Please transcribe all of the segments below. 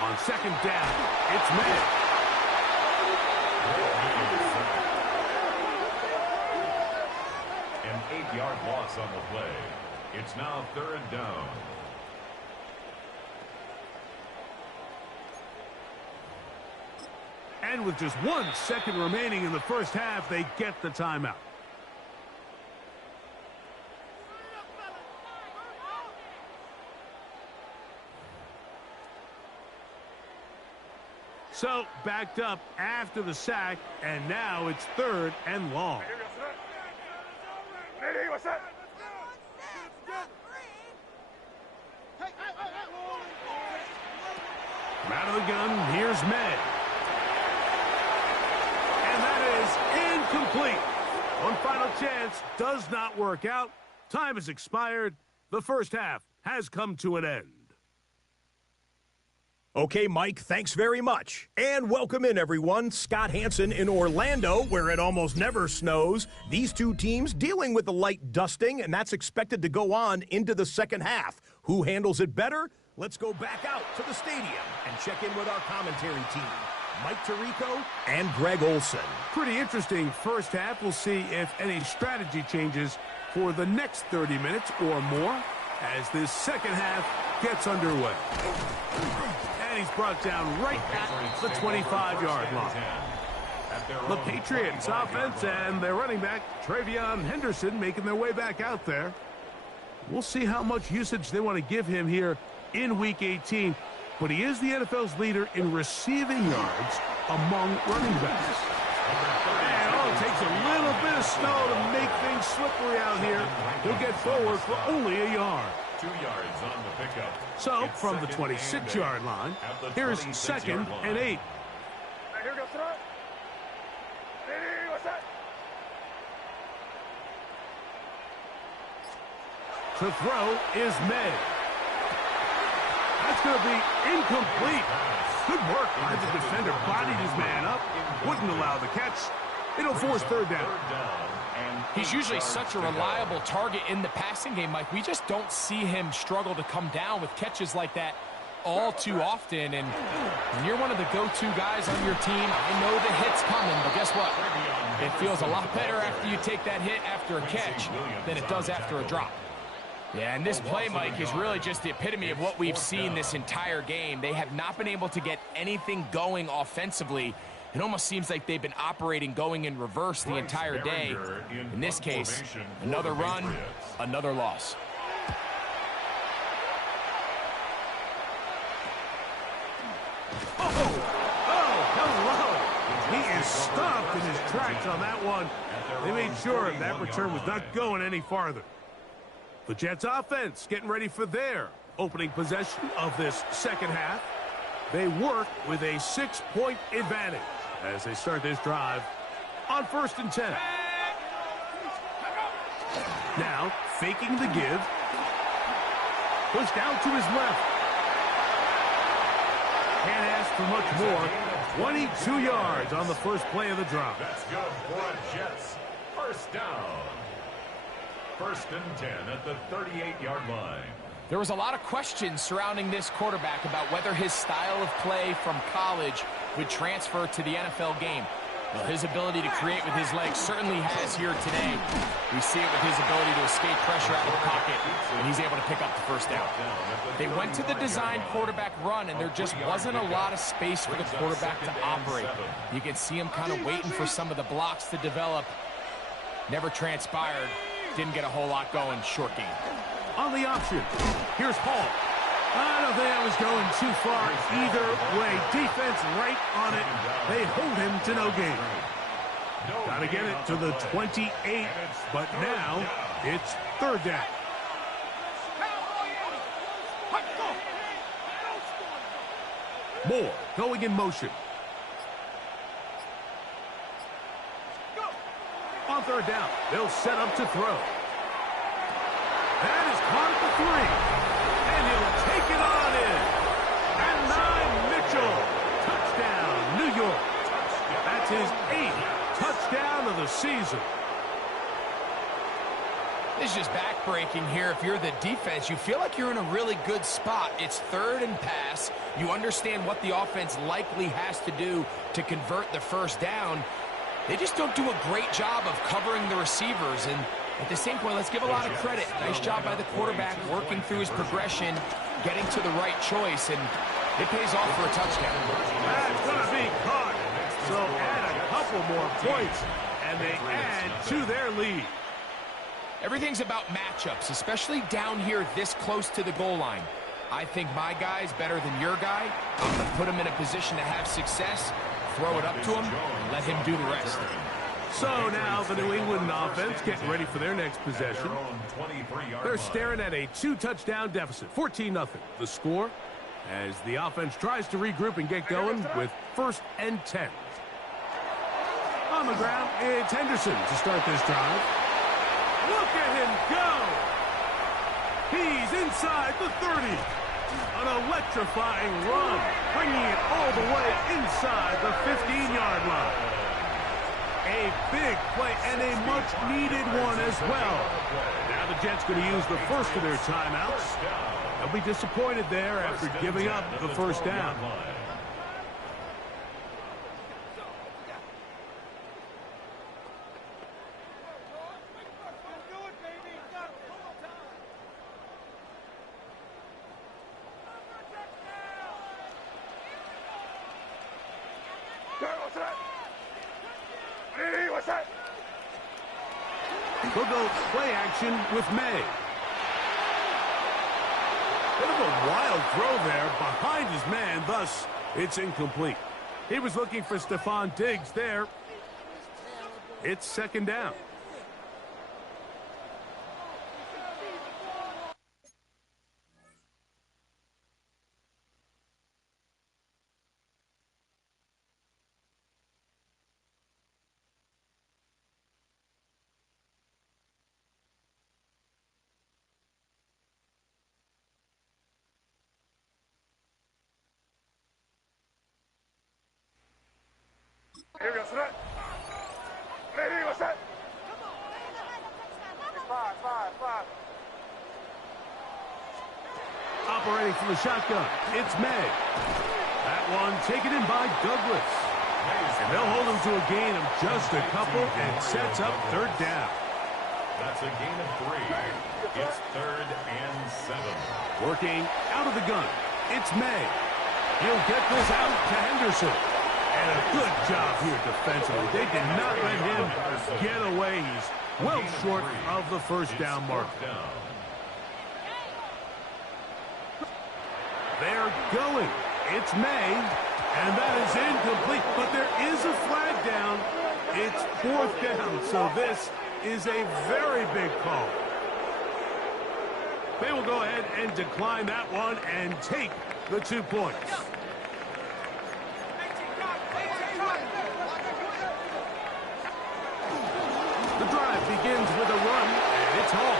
On second down, it's May. An 8-yard loss on the play. It's now 3rd down. And with just 1 second remaining in the first half, they get the timeout. So, backed up after the sack, and now it's 3rd and long. From out of the gun, here's May. And that is incomplete. One final chance does not work out. Time has expired. The first half has come to an end. Okay, Mike, thanks very much. And welcome in, everyone. Scott Hansen in Orlando, where it almost never snows. These two teams dealing with the light dusting, and that's expected to go on into the second half. Who handles it better? Let's go back out to the stadium and check in with our commentary team, Mike Tirico and Greg Olson. Pretty interesting first half. We'll see if any strategy changes for the next 30 minutes or more as this second half gets underway. And he's brought down right at the 25-yard line. The Patriots offense and their running back, Travion Henderson, making their way back out there. We'll see how much usage they want to give him here in Week 18. But he is the NFL's leader in receiving yards among running backs. And it takes a little bit of snow to make things slippery out here. He'll get forward for only a yard. 2 yards on the pickup. So, It's from the second 26-yard line, at the here's 26-yard 2nd line. and 8. To throw is May. That's going to be incomplete. Good work by the defender. Bodied his man up. Wouldn't allow the catch. It'll force 3rd down. He's usually such a reliable target in the passing game, Mike. We just don't see him struggle to come down with catches like that all too often. And when you're one of the go-to guys on your team, I know the hit's coming, but guess what? It feels a lot better after you take that hit after a catch than it does after a drop. Yeah, and this play, Mike, is really just the epitome of what we've seen this entire game. They have not been able to get anything going offensively. It almost seems like they've been operating going in reverse the entire day. In this case, another run, another loss. Hello. He is stopped in his tracks on that one. They made sure that return was not going any farther. The Jets offense getting ready for their opening possession of this second half. They work with a 6-point advantage as they start this drive on 1st and 10. Now, faking the give. Pushed out to his left. Can't ask for much more. 22 yards on the first play of the drive. That's good for a Jets. 1st down. 1st and 10 at the 38-yard line. There was a lot of questions surrounding this quarterback about whether his style of play from college would transfer to the NFL game. Well, his ability to create with his legs certainly has here today. We see it with his ability to escape pressure out of the pocket, and he's able to pick up the 1st down. They went to the design quarterback run, and there just wasn't a lot of space for the quarterback to operate. You can see him kind of waiting for some of the blocks to develop. Never transpired. Didn't get a whole lot going. Short game. On the option, here's Hall. I don't think that was going too far either way. Defense right on it. They hold him to no gain. Got to get it to the 28, but now it's 3rd down. Moore going in motion. On 3rd down, they'll set up to throw. That is caught at the 3. And he'll take it on in. And 9, Mitchell. Touchdown, New thinking here, if you're the defense, you feel like you're in a really good spot. It's third and pass. You understand what the offense likely has to do to convert the first down. They just don't do a great job of covering the receivers. And at the same point, let's give a lot of credit. Nice job by the quarterback working through his progression, getting to the right choice, and it pays off for a touchdown. That's going to be caught. So add a couple more points, and they add to their lead. Everything's about matchups, especially down here this close to the goal line. I think my guy's better than your guy. I'm going to put him in a position to have success, throw it up to him, and let him do the rest. So now the New England offense getting ready for their next possession. They're staring at a 2-touchdown deficit, 14-0. The score as the offense tries to regroup and get going with 1st and 10. On the ground, it's Henderson to start this drive. Look at him go! He's inside the 30. An electrifying run, bringing it all the way inside the 15-yard line. A big play and a much-needed one as well. Now the Jets going to use the first of their timeouts. They'll be disappointed there after giving up the first down. We'll go play action with May. Bit of a wild throw there behind his man, thus it's incomplete. He was looking for Stephon Diggs there. It's 2nd down. Operating from the shotgun, it's May. That one taken in by Douglas. And they'll hold him to a gain of just a couple and sets up 3rd down. That's a gain of 3. It's 3rd and 7. Working out of the gun, it's May. He'll get this out to Henderson. And a good job here defensively. They did not let him get away. He's well short of the first down mark. They're going. It's May. And that is incomplete. But there is a flag down. It's 4th down. So this is a very big call. They will go ahead and decline that one and take the 2 points. The drive begins with a run, and it's Hall.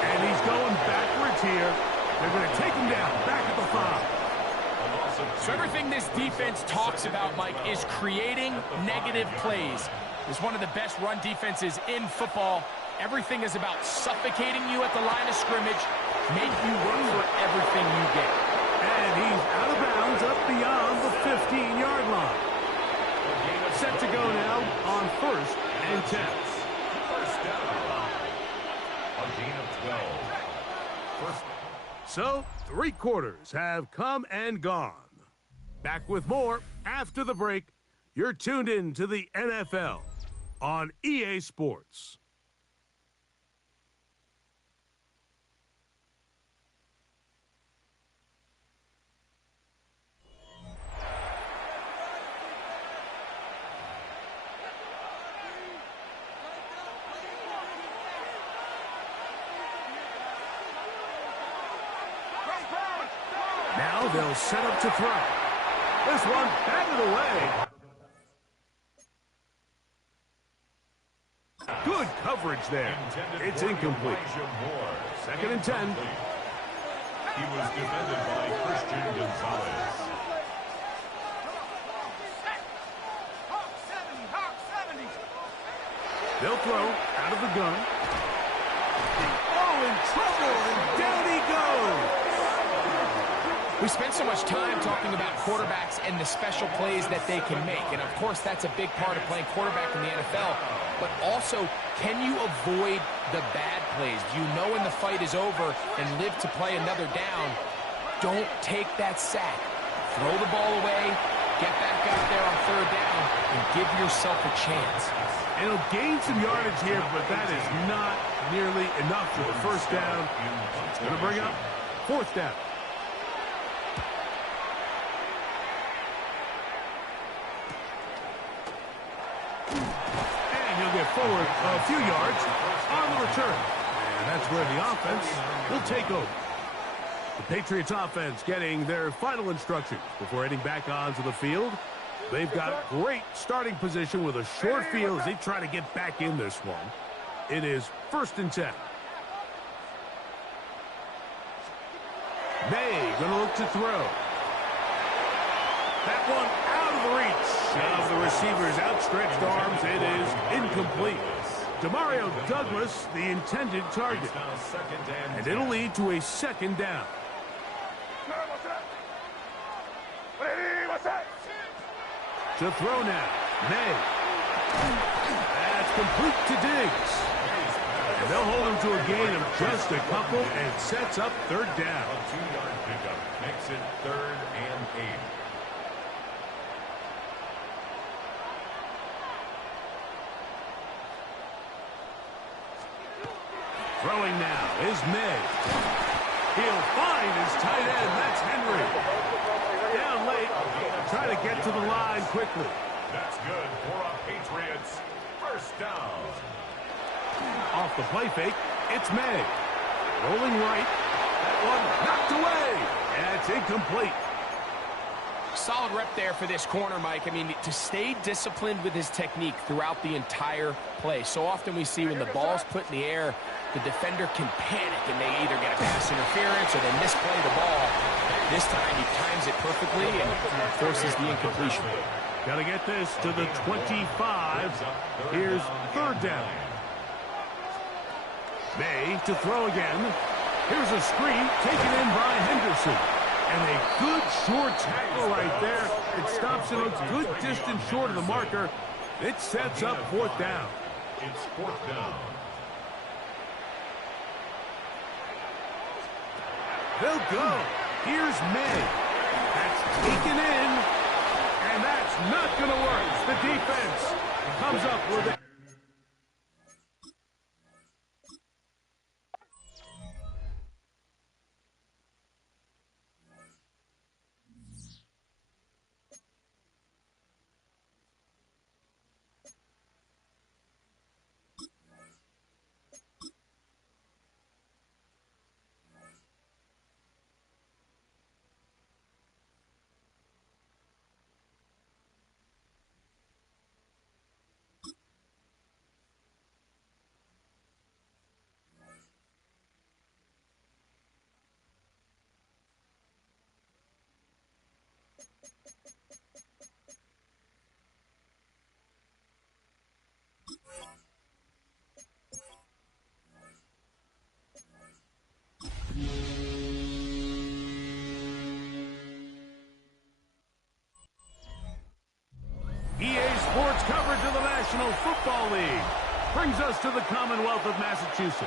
And he's going backwards here. They're going to take him down, back at the 5. So everything this defense talks about, Mike, is creating negative plays. It's one of the best run defenses in football. Everything is about suffocating you at the line of scrimmage, make you work for everything you get. And he's out of bounds up beyond the 15-yard line. Set to go now on 1st and 10. First down. A gain of 12. So, 3 quarters have come and gone. Back with more after the break. You're tuned in to the NFL on EA Sports. Now they'll set up to throw. This one batted away. Good coverage there. It's incomplete. 2nd and 10. He was defended by Christian Gonzalez. They'll throw out of the gun. Oh, trouble, and down he goes. We spend so much time talking about quarterbacks and the special plays that they can make. And, of course, that's a big part of playing quarterback in the NFL. But also, can you avoid the bad plays? Do you know when the fight is over and live to play another down? Don't take that sack. Throw the ball away, get back out there on third down, and give yourself a chance. And he'll gain some yardage here, but that is not nearly enough for a first down. It's going to bring up fourth down. And he'll get forward a few yards on the return. And that's where the offense will take over. The Patriots offense getting their final instructions before heading back onto the field. They've got great starting position with a short field as they try to get back in this one. It is 1st and 10. May going to look to throw. That one out of the reach of the receiver's outstretched arms. It is incomplete. Demario Douglas, the intended target. And it'll lead to a second down. To throw now. May. That's complete to Diggs. And they'll hold him to a gain of just a couple and sets up third down. A 2-yard pickup makes it 3rd and 8. Throwing now is May. He'll find his tight end. That's Henry. Down late. Try to get to the line quickly. That's good for a Patriots first down. Off the play fake, it's May. Rolling right. That one knocked away. And it's incomplete. Solid rep there for this corner, Mike. I mean, to stay disciplined with his technique throughout the entire play. So often we see when the ball's put in the air, the defender can panic and they either get a pass interference or they misplay the ball. This time he times it perfectly and forces the incompletion. Got to get this to the 25. Here's third down. May to throw again. Here's a screen taken in by Henderson. And a good short tackle right there. It stops him a good distance short of the marker. It sets up fourth down. It's 4th down. They'll go. Here's May. That's taken in. And that's not going to work. The defense comes up with it. Sports coverage of the National Football League brings us to the Commonwealth of Massachusetts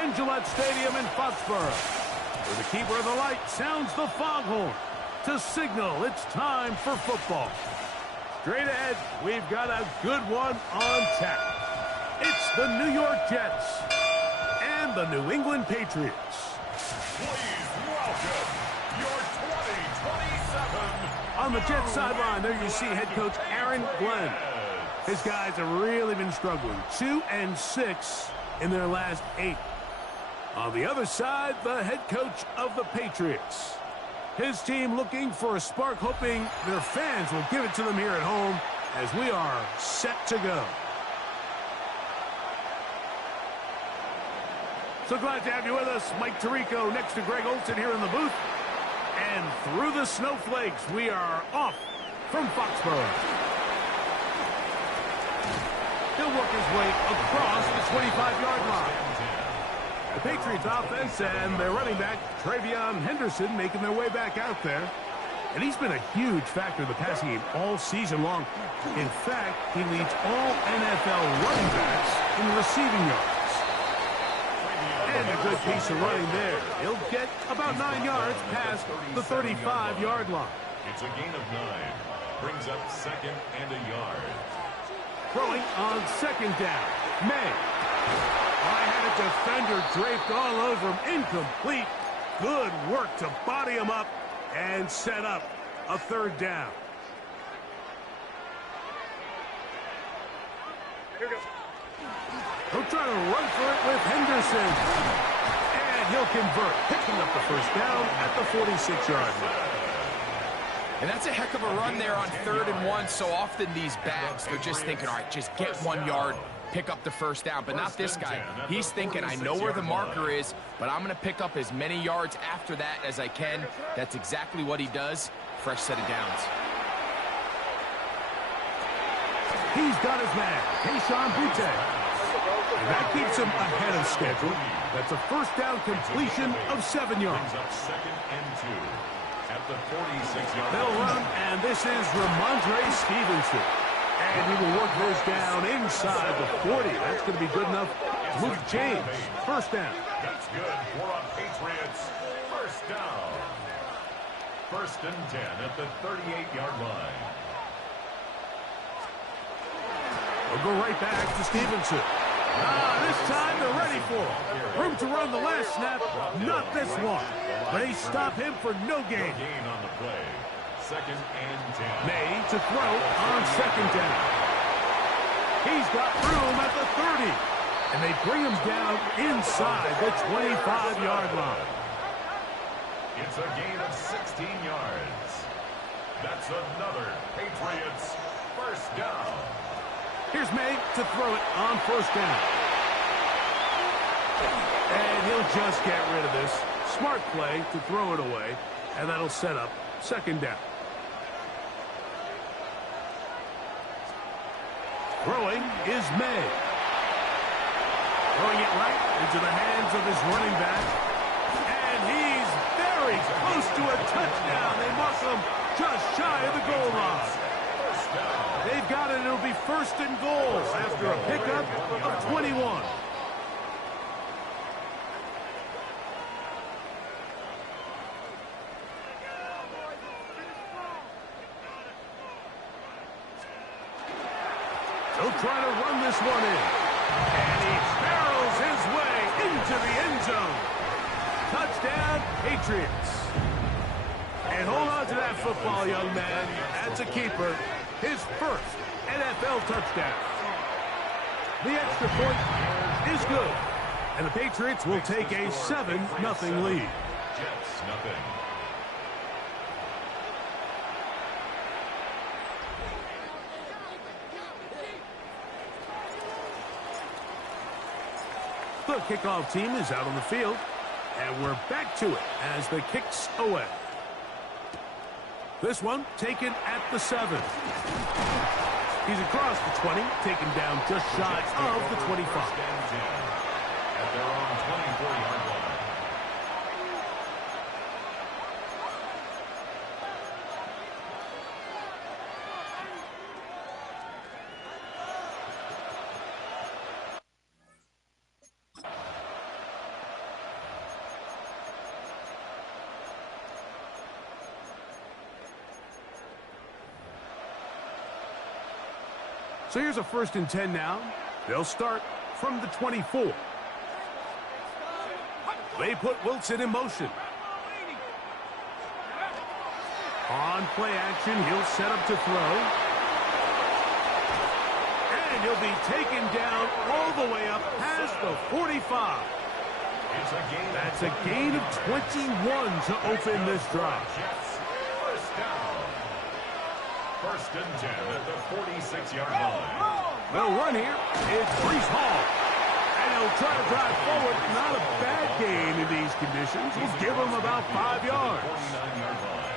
and Gillette Stadium in Foxborough, where the keeper of the light sounds the foghorn to signal it's time for football. Straight ahead, we've got a good one on tap. It's the New York Jets and the New England Patriots. Please welcome your 2027. On the Jets sideline, there you see head coach Aaron Glenn. His guys have really been struggling. 2-6 in their last 8. On the other side, the head coach of the Patriots. His team looking for a spark, hoping their fans will give it to them here at home as we are set to go. So glad to have you with us. Mike Tirico next to Greg Olsen here in the booth. And through the snowflakes, we are off from Foxborough. He'll work his way across the 25-yard line. The Patriots offense and their running back, Travion Henderson, making their way back out there. And he's been a huge factor in the passing game all season long. In fact, he leads all NFL running backs in receiving yards. And a good piece of running there. He'll get about 9 yards past the 35-yard line. It's a gain of 9. Brings up 2nd and a yard. Throwing on 2nd down. May. I had a defender draped all over him. Incomplete. Good work to body him up and set up a 3rd down. Here goes. He'll try to run for it with Henderson. And he'll convert, picking up the 1st down at the 46-yard line. And that's a heck of a run there on 3rd and 1. So often these backs, they're just thinking, all right, just get 1 yard, pick up the 1st down. But not this guy. He's thinking, I know where the marker is, but I'm going to pick up as many yards after that as I can. That's exactly what he does. Fresh set of downs. He's got his man, Keyshawn Boutte. And that keeps him ahead of schedule. That's a 1st down completion of 7 yards. 2nd and 2. At the 46-yard They'll run, and this is Ramondre Stevenson. And he will work this down inside the 40. That's going to be good enough to move James. 1st down. That's good for a Patriots 1st down. 1st and 10 at the 38-yard line. We'll go right back to Stevenson. This time they're ready for him. Room to run the last snap, not this one. They stop him for no gain. Gain on the play. 2nd and 10. May to throw on 2nd down. He's got room at the 30. And they bring him down inside the 25-yard line. It's a gain of 16 yards. That's another Patriots 1st down. Here's May to throw it on 1st down. And he'll just get rid of this. Smart play to throw it away, and that'll set up 2nd down. Throwing is May. Throwing it right into the hands of his running back. And he's very close to a touchdown. They mark him just shy of the goal line. They've got it. It'll be 1st and goal after a pickup of 21. He'll try to run this one in. And he barrels his way into the end zone. Touchdown, Patriots. And hold on to that football, young man. That's a keeper. His 1st NFL touchdown. The extra point is good. And the Patriots will take a 7-0 lead. Jets, nothing. The kickoff team is out on the field, and we're back to it as the kick's away. This one taken at the 7. He's across the 20, taken down just shy of the 25. At their own 24-yard line. So here's a 1st and 10 now. They'll start from the 24. They put Wilson in motion. On play action, he'll set up to throw. And he'll be taken down all the way up past the 45. That's a gain of 21 to open this drive. First down. 1st and 10 at the 46-yard line. They'll run here. It's Breece Hall. And he'll try to drive forward. Not a bad gain in these conditions. He'll give him about 5 yards. 49-yard line.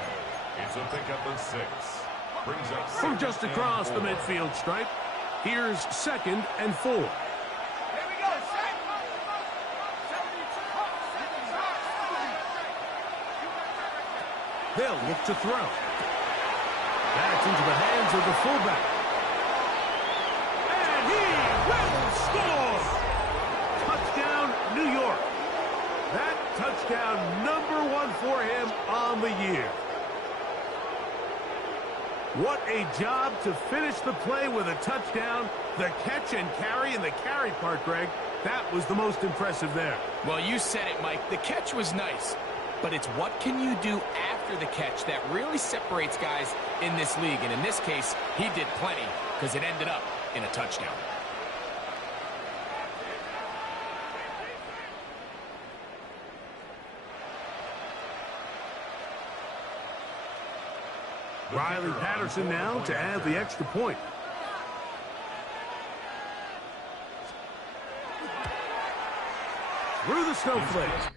It's a pickup of 6. Brings up From just across the midfield stripe, here's 2nd and 4. Here we go, set. 72. They'll look to throw. That's into the hands of the fullback. And he will score! Touchdown, New York. That touchdown #1 for him on the year. What a job to finish the play with a touchdown. The catch and carry, and the carry part, Greg, that was the most impressive there. Well, you said it, Mike. The catch was nice, but it's what can you do after the catch that really separates guys in this league. And in this case, he did plenty because it ended up in a touchdown. Riley Patterson now to add the extra point. Through the snowflakes.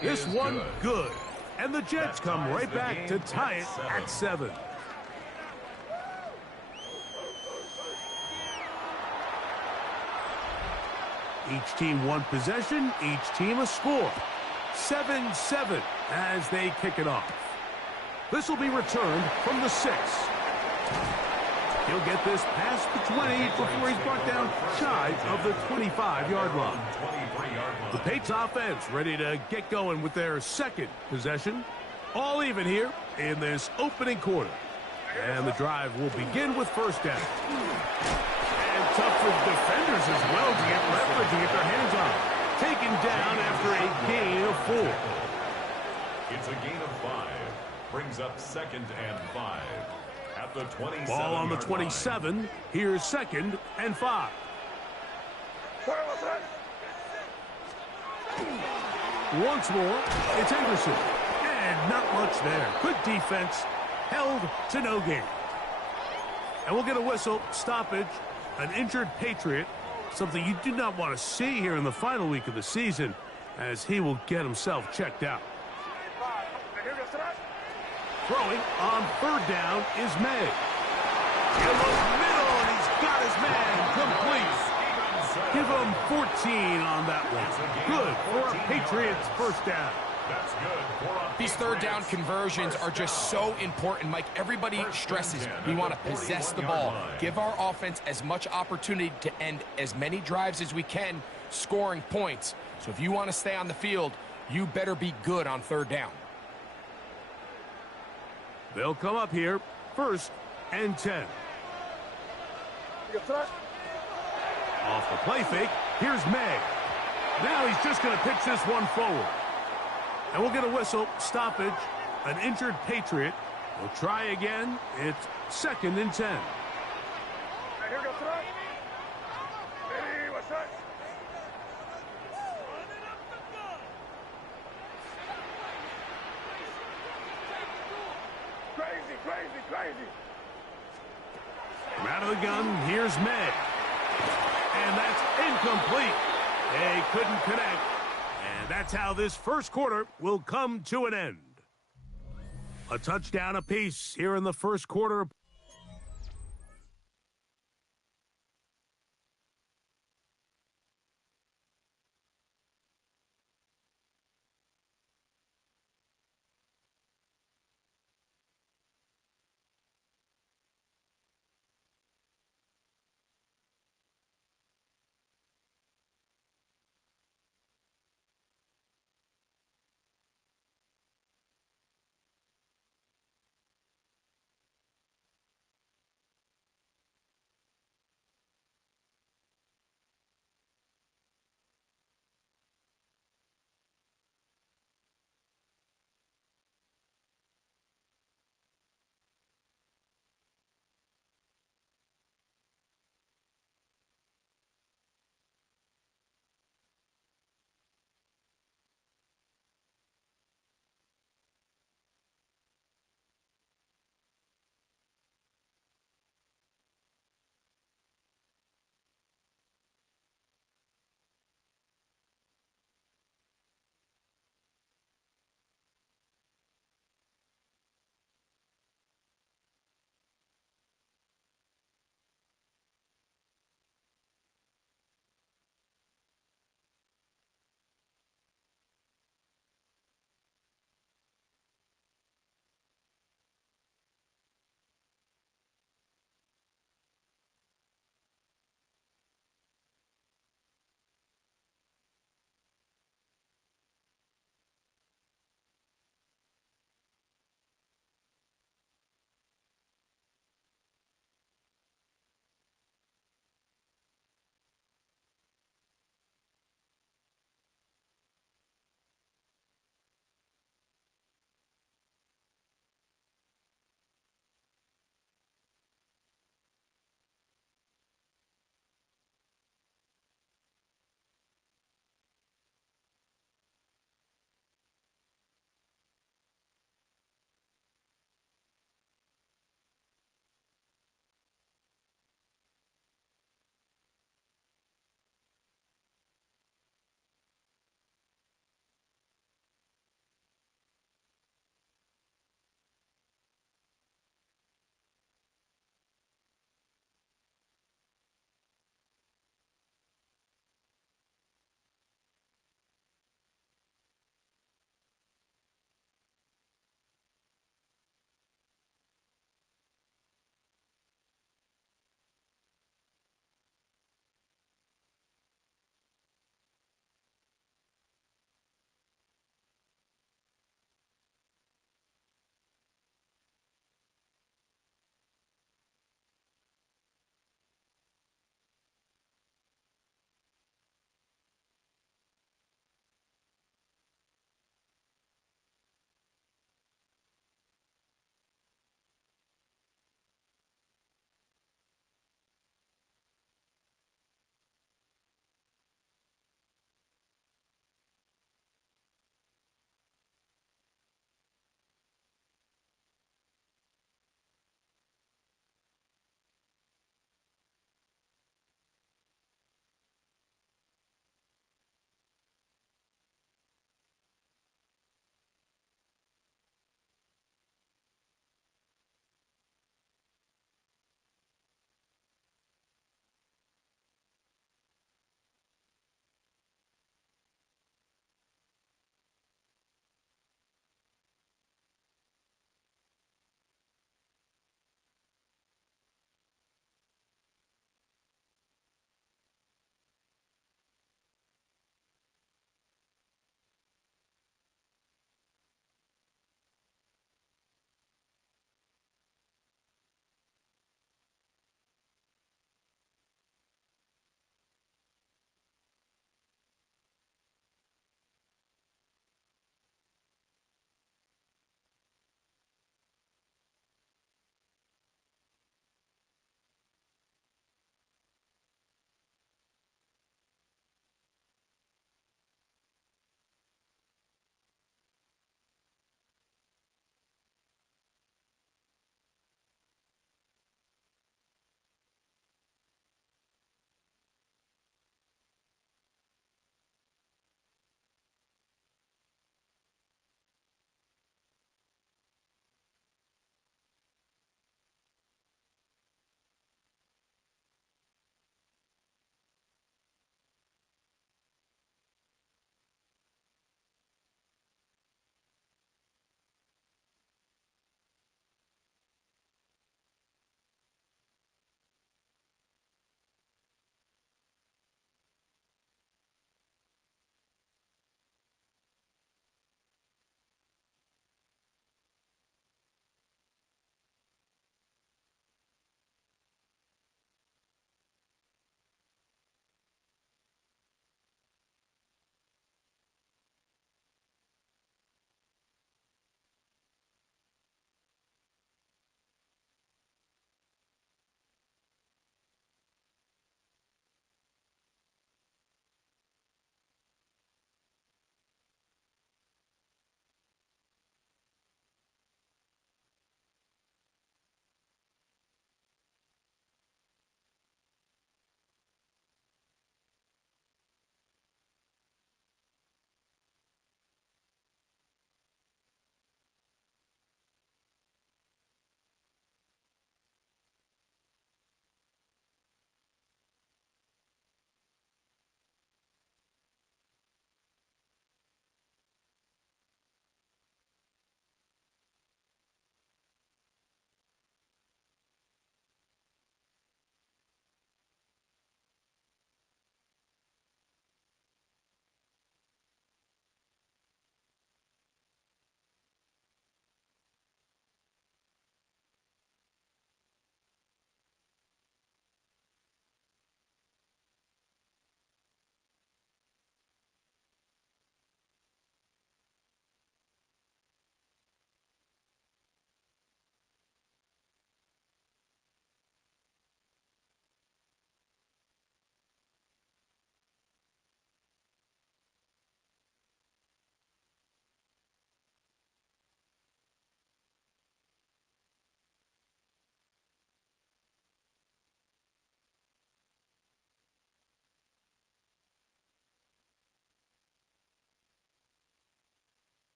This one good. And the Jets come right back to tie it at 7. Each team one possession, each team a score. 7-7 as they kick it off. This will be returned from the 6. He'll get this past the 20 before he's brought down shy of the 25-yard line. The Patriots offense ready to get going with their second possession. All even here in this opening quarter. And the drive will begin with first down. And tough for defenders as well to get leverage and get their hands on it. Taken down after a gain of 4. It's a gain of 5. Brings up 2nd and 5. At the 27. Ball on the 27. Line. Here's 2nd and 5. Once more, it's Anderson. And not much there. Good defense. Held to no gain. And we'll get a whistle. Stoppage. An injured Patriot. Something you do not want to see here in the final week of the season, as he will get himself checked out. Throwing on third down is May. In the middle, and he's got his man complete. Give him 14 on that one. Good for a Patriots first down. That's good for a These third down conversions are just so important, Mike. Everybody stresses we want to possess the ball. Give our offense as much opportunity to end as many drives as we can, scoring points. So if you want to stay on the field, you better be good on third down. They'll come up here, 1st and 10. Off the play fake, here's May. Now he's just going to pitch this one forward. And we'll get a whistle, stoppage, an injured Patriot. We'll try again. It's 2nd and 10. Crazy. From out of the gun, here's May. And that's incomplete. They couldn't connect. And that's how this first quarter will come to an end. A touchdown apiece here in the first quarter.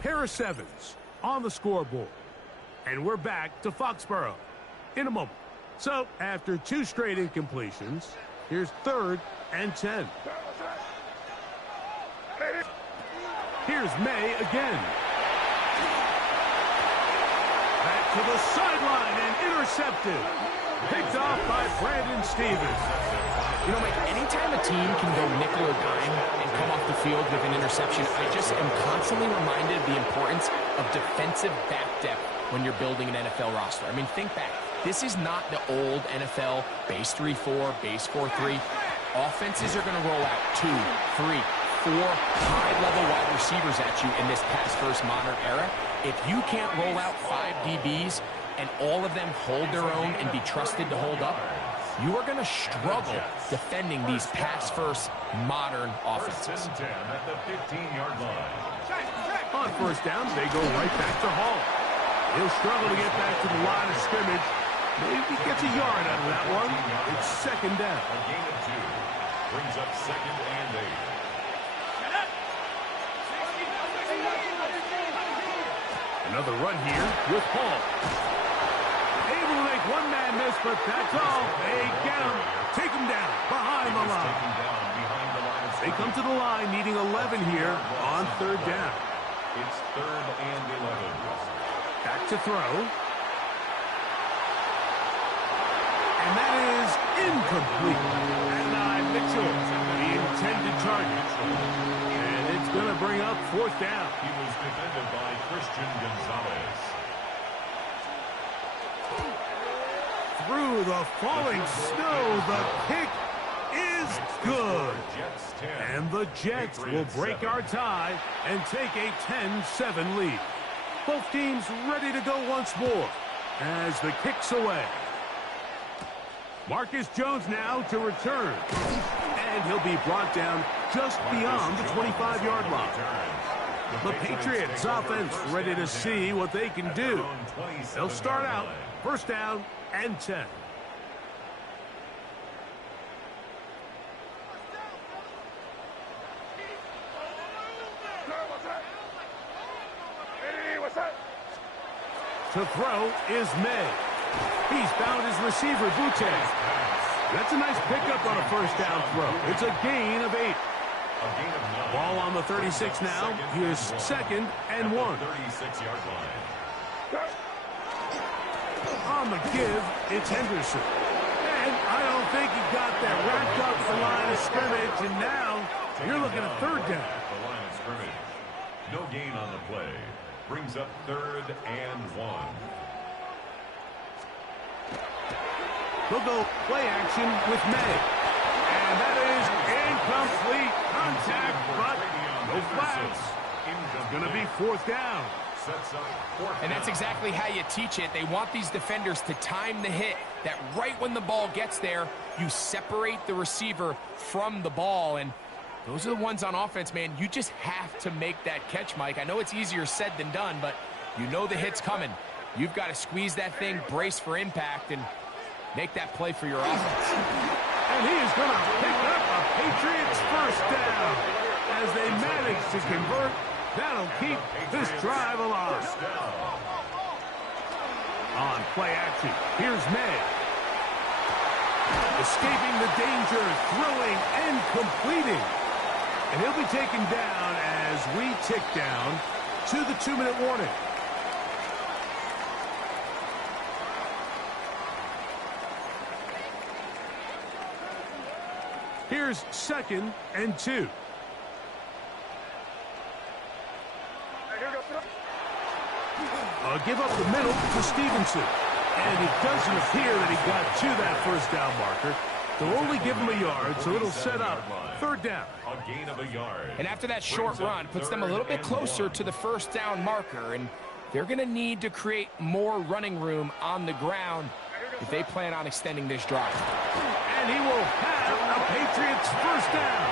Pair of sevens on the scoreboard. And we're back to Foxborough in a moment. So, after 2 straight incompletions, here's 3rd and 10. Here's May again. Back to the sideline and intercepted. Picked off by Brandon Stevens. You know, Mike, anytime a team can go nickel or dime and come off the field with an interception, I just am constantly reminded of the importance of defensive back depth when you're building an NFL roster. I mean, think back. This is not the old NFL base 3-4, base 4-3. Offenses are going to roll out 2, 3, 4 high-level wide receivers at you in this pass-first modern era. If you can't roll out 5 DBs and all of them hold their own and be trusted to hold up, you are going to struggle defending these pass-first modern offenses. 1st and 10 at the 15-yard line. On 1st down, they go right back to Hall. He'll struggle to get back to the line of scrimmage. Maybe he gets a yard out of that one. It's 2nd down. A gain of 2. Brings up 2nd and 8. Another run here with Hall. Able to make one man miss, but that's all. They get him. Take him down behind the line. They come to the line needing 11 here on 3rd down. It's 3rd and 11. Back to throw. And that is incomplete. And Mitchell, the intended target. And it's going to bring up 4th down. He was defended by Christian Gonzalez. Through the falling snow, the kick is good. And the Jets will break our tie and take a 10-7 lead. Both teams ready to go once more as the kick's away. Marcus Jones now to return. And he'll be brought down just beyond the 25-yard line. The Patriots offense ready to see what they can do. They'll start out 1st down and 10. To throw is May. He's found his receiver, Butte. That's a nice pickup on a 1st down throw. It's a gain of 8. Ball on the 36 now. Here's 2nd and 1. 36-yard line. On the give, it's Henderson. And I don't think he got that wrapped up the line of scrimmage. And now you're looking at 3rd down. The line of scrimmage. No gain on the play. Brings up 3rd and 1. They'll go play action with May. And that is incomplete contact, but no flags. It's going to be 4th down. And that's exactly how you teach it. They want these defenders to time the hit, that right when the ball gets there, you separate the receiver from the ball. And those are the ones on offense, man. You just have to make that catch, Mike. I know it's easier said than done, but you know the hit's coming. You've got to squeeze that thing, brace for impact, and make that play for your offense. And he is going to pick up a Patriots 1st down as they manage to convert. That'll keep this drive alive. On play action, here's May. Escaping the danger, throwing and completing. And he'll be taken down as we tick down to the 2-minute warning. Here's 2nd and 2. Give up the middle to Stevenson. And it doesn't appear that he got to that 1st down marker. They'll only give him a yard, so it'll set up 3rd down. A gain of a yard. And after that short run, puts them a little bit closer to the 1st down marker. And they're going to need to create more running room on the ground if they plan on extending this drive. And he will have a Patriots 1st down.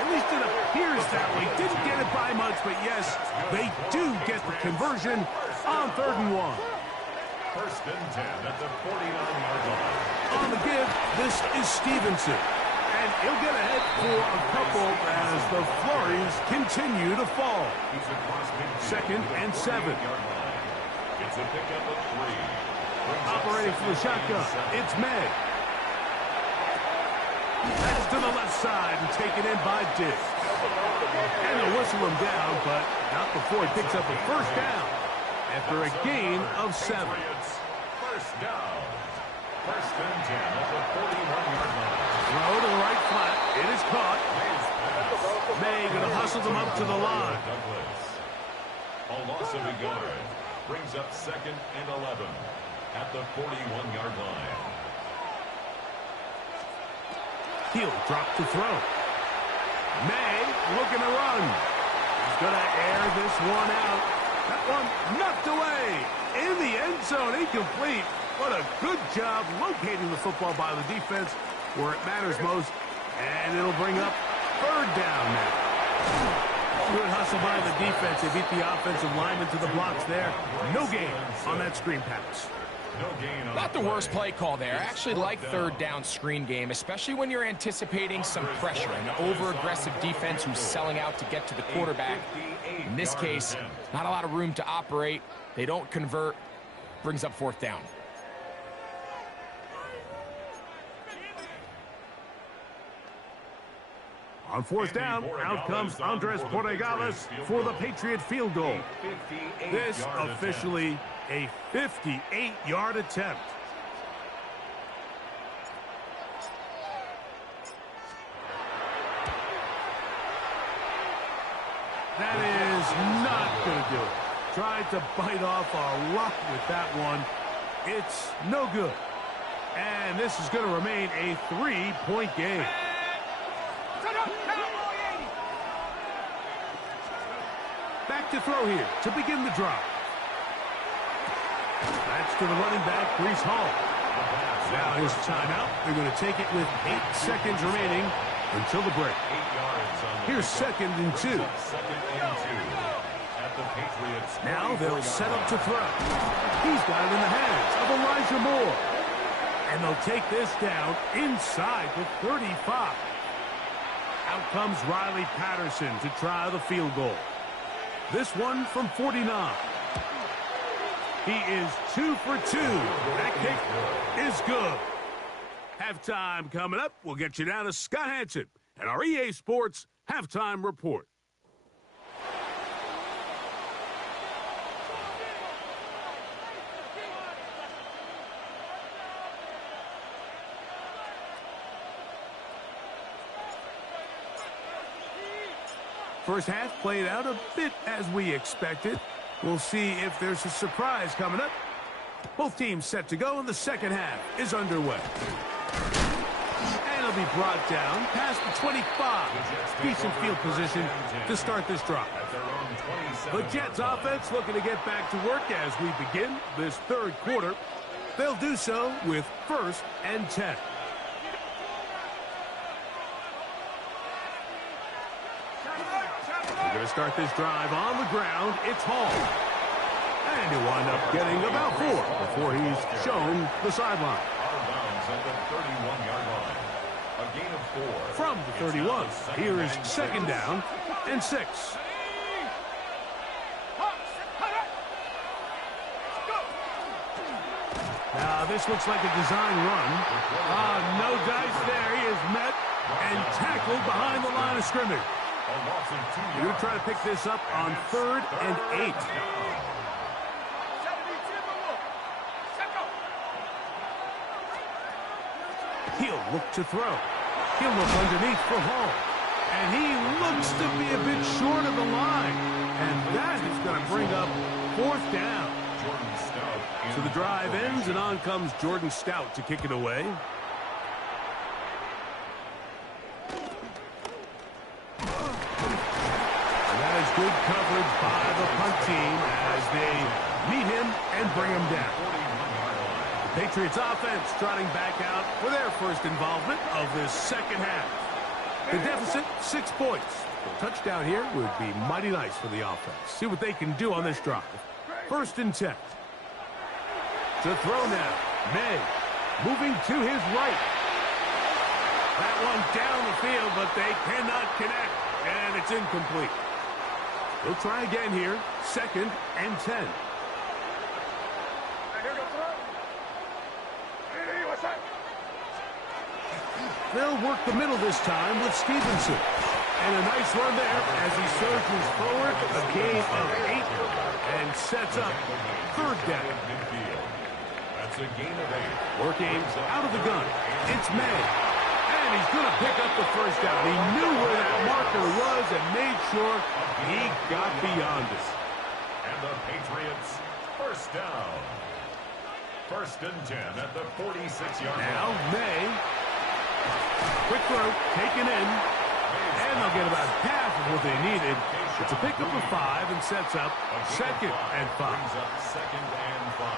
At least it appears that way. Didn't get it by much, but yes, they do get the conversion on 3rd and 1. 1st and 10 at the 49-yard line. On the give, this is Stevenson. And And he'll get ahead for a couple as the flurries continue to fall. 2nd and 7. It's a pickup of 3. Operating for the shotgun, it's May. That's to the left side and taken in by Diggs. And they'll whistle him down, but not before he picks up a first down after a gain of 7. First down. 1st and 10 at the 41-yard line. Throw to the right flat. It is caught. May going to hustle them up to the line. A loss of a yard brings up 2nd and 11 at the 41-yard line. He'll drop to throw. May looking to run. He's going to air this one out. That one knocked away in the end zone, incomplete. What a good job locating the football by the defense where it matters most. And it'll bring up 3rd down now. Good hustle by the defense. They beat the offensive lineman to the blocks there. No gain on that screen pass. Not the worst play call there. I actually like 3rd down screen game, especially when you're anticipating some pressure. An over-aggressive defense who's selling out to get to the quarterback. In this case, not a lot of room to operate. They don't convert. Brings up 4th down. On 4th down, out comes Andres Portegales for the Patriot field goal. This officially a 58-yard attempt. That is not going to do it. Tried to bite off a lot with that one. It's no good. And this is going to remain a 3-point game. Back to throw here to begin the drive. That's to the running back, Breece Hall. Now here's a timeout. They're going to take it with 8 seconds remaining until the break. Here's 2nd and 2. Now they'll set up to throw. He's got it in the hands of Elijah Moore. And they'll take this down inside the 35. Out comes Riley Patterson to try the field goal. This one from 49. He is 2 for 2. That kick is good. Halftime coming up. We'll get you down to Scott Hanson and our EA Sports Halftime Report. First half played out a bit as we expected. We'll see if there's a surprise coming up. Both teams set to go, and the second half is underway. And it'll be brought down past the 25. Decent field position to start this drive. The Jets offense looking to get back to work as we begin this 3rd quarter. They'll do so with 1st and 10. Going to start this drive on the ground. It's Hall. And he'll wind up getting about 4 before he's shown the sideline. At the 31-yard line. A gain of 4. From the 31, here is 2nd down and 6. Now this looks like a design run. No dice there. He is met and tackled behind the line of scrimmage. You're going to try to pick this up on 3rd and 8. He'll look to throw. He'll look underneath for Hall. And he looks to be a bit short of the line. And that is going to bring up 4th down. So the drive ends, and on comes Jordan Stout to kick it away. Good coverage by the punt team as they meet him and bring him down. The Patriots offense trotting back out for their first involvement of this second half. The deficit, 6 points. A touchdown here would be mighty nice for the offense. See what they can do on this drive. 1st and 10. To throw now. May moving to his right. That one down the field, but they cannot connect, and it's incomplete. They'll try again here, 2nd and 10. They'll work the middle this time with Stevenson. And a nice run there as he surges forward, a gain of 8, and sets up 3rd down. That's a gain of 8. Working out of the gun. It's May. And he's going to pick up the 1st down. He knew where that marker was and made sure he got beyond it. And the Patriots, 1st down. 1st and 10 at the 46-yard line. Now, May. Quick throw, taken in. And they'll get about half of what they needed. It's a pickup of 5 and sets up 2nd and 5. Brings up 2nd and 5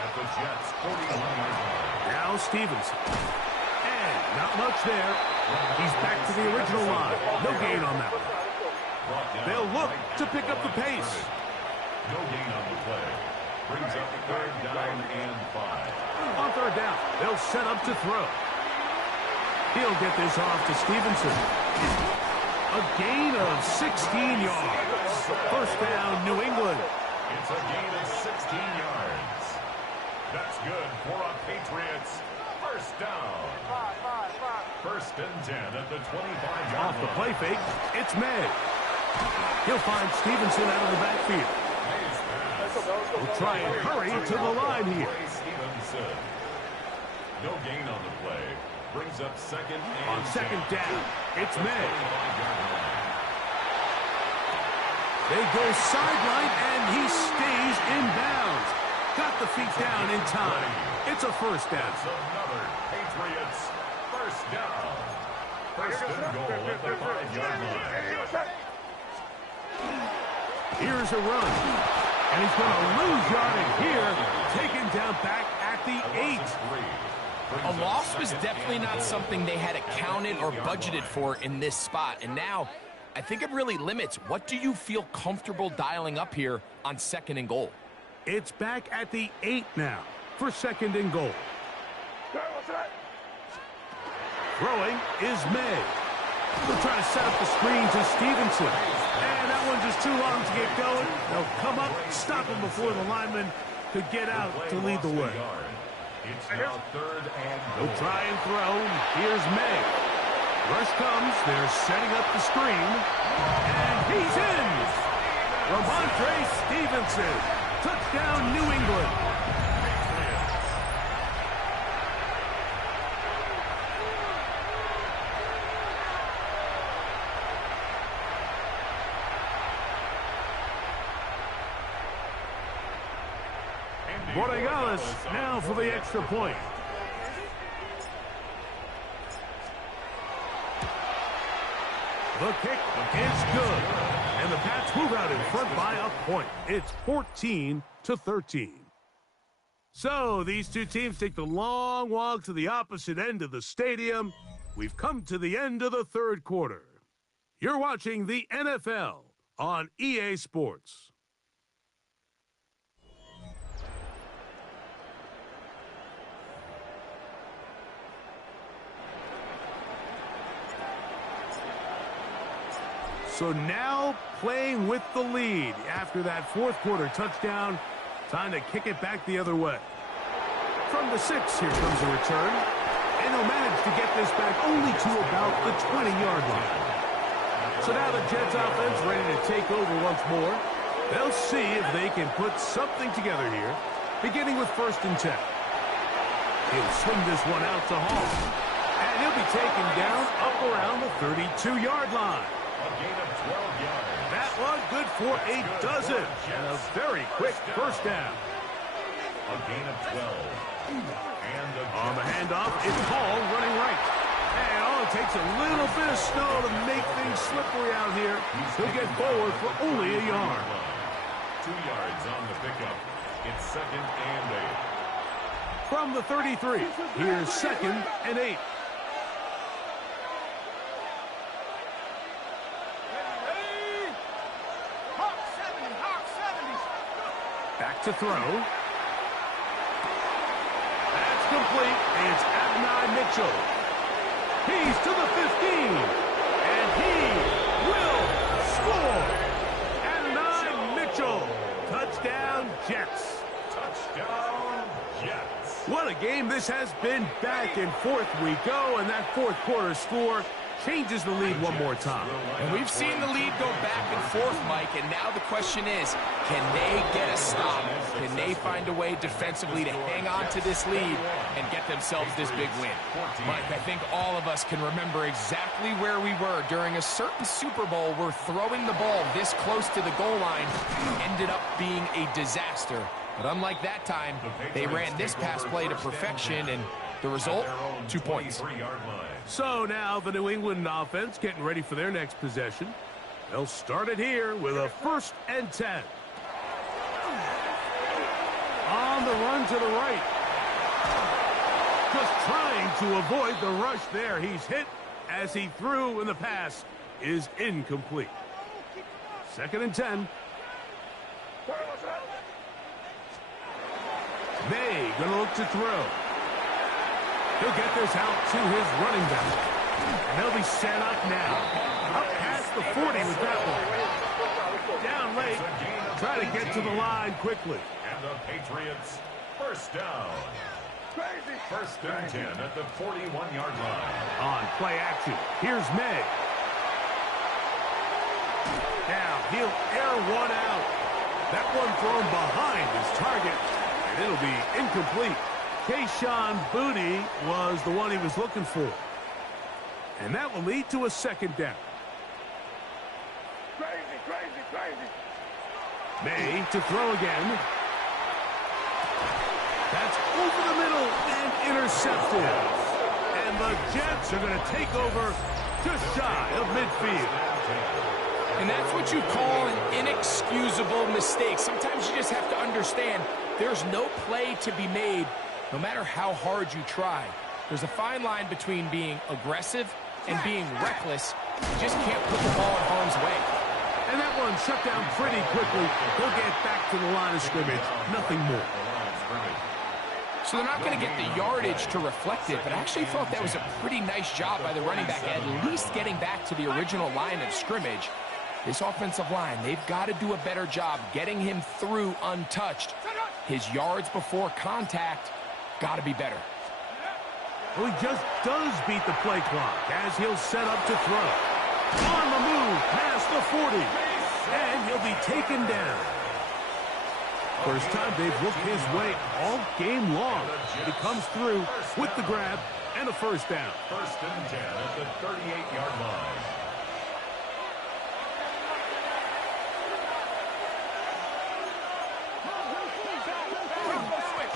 at the Jets' 41-yard line. Now Stevenson. And not much there. He's back to the original line. No gain on that one. They'll look to pick up the pace. No gain on the play. Brings up 3rd down and 5. On 3rd down, they'll set up to throw. He'll get this off to Stevenson. A gain of 16 yards. 1st down, New England. It's a gain of 16 yards. That's good for a Patriots 1st down. 1st and 10 at the 25-yard line. Off the play fake, it's May. He'll find Stevenson out of the backfield. We'll try and hurry to the line here. Stevenson. No gain on the play. Brings up 2nd and on 2nd down, it's May. They go sideline, and he stays in bounds. Got the feet down in time. It's a 1st down. It's another Patriots 1st down. 1st and goal at the 5-yard line. Here's a run. And he's going to lose yardage here. Taken down back at the 8. A loss was definitely not something they had accounted or budgeted for in this spot. And now, I think it really limits. What do you feel comfortable dialing up here on 2nd and goal? It's back at the 8 now for 2nd and goal. Throwing is May. They'll try to set up the screen to Stevenson. And that one's just too long to get going. They'll come up, stop him before the lineman could get out to lead the way. It's now 3rd and goal. They'll try and throw. Here's May. Rush comes. They're setting up the screen. And he's in. Ramondre Stevenson. Touchdown, New England. Borregales now for the extra point. The kick is good. And the Pats move out in front by a point. It's 14-13. So these two teams take the long walk to the opposite end of the stadium. We've come to the end of the 3rd quarter. You're watching the NFL on EA Sports. So now playing with the lead after that 4th quarter touchdown. Time to kick it back the other way. From the 6, here comes a return. And they'll manage to get this back only to about the 20-yard line. So now the Jets offense ready to take over once more. They'll see if they can put something together here, beginning with 1st and 10. He'll swing this one out to Hall. And he'll be taken down up around the 32-yard line. A gain of 12 yards. That one good for a dozen. And a very quick 1st down. A gain of 12. And on the handoff, it's Hall running right. And all it takes a little bit of snow to make things slippery out here. He'll get forward for only a yard. 2 yards on the pickup. It's 2nd and 8. From the 33, here's 2nd and 8. Back to throw. That's complete. It's Adonai Mitchell. He's to the 15. And he will score. And Mitchell. Touchdown, Jets. Touchdown, Jets. What a game this has been. Back and forth we go, and that fourth quarter score changes the lead one more time. And we've seen the lead go back and forth, Mike, and now the question is, can they get a stop? Can they find a way defensively to hang on to this lead and get themselves this big win? Mike, I think all of us can remember exactly where we were during a certain Super Bowl where throwing the ball this close to the goal line ended up being a disaster. But unlike that time, they ran this pass play to perfection, and the result, 2 points. So now the New England offense getting ready for their next possession. They'll start it here with a 1st and 10. On the run to the right. Just trying to avoid the rush there. He's hit as he threw, and the pass is incomplete. 2nd and 10. May gonna look to throw. He'll get this out to his running back. And they'll be set up now. Up past the 40 with that one. Down late. Try to get to the line quickly. And the Patriots, 1st down. 1st and 10 at the 41-yard line. On play action, here's May. Now he'll air one out. That one thrown behind his target, and it'll be incomplete. Kayshon Boutte was the one he was looking for. And that will lead to a 2nd down. May to throw again. That's over the middle and intercepted. And the Jets are going to take over just shy of midfield. And that's what you call an inexcusable mistake. Sometimes you just have to understand there's no play to be made no matter how hard you try. There's a fine line between being aggressive and being reckless. You just can't put the ball in harm's way. And that one shut down pretty quickly. He'll get back to the line of scrimmage. Nothing more. So they're not going to get the yardage to reflect it, but I actually thought that was a pretty nice job by the running back, at least getting back to the original line of scrimmage. This offensive line, they've got to do a better job getting him through untouched. His yards before contact got to be better. Well, he just does beat the play clock as he'll set up to throw. On the move past the 40, and he'll be taken down. First time they've looked his way all game long. He comes through with the grab and a 1st down. 1st and 10 at the 38-yard line.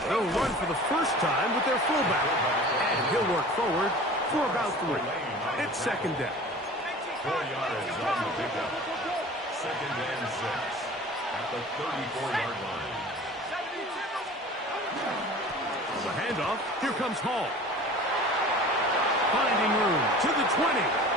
They'll run for the first time with their fullback. And he'll work forward for about 3. It's 2nd down. 4 yards on the pickup. 2nd and 6 at the 34-yard line. The handoff. Here comes Hall. Finding room to the 20.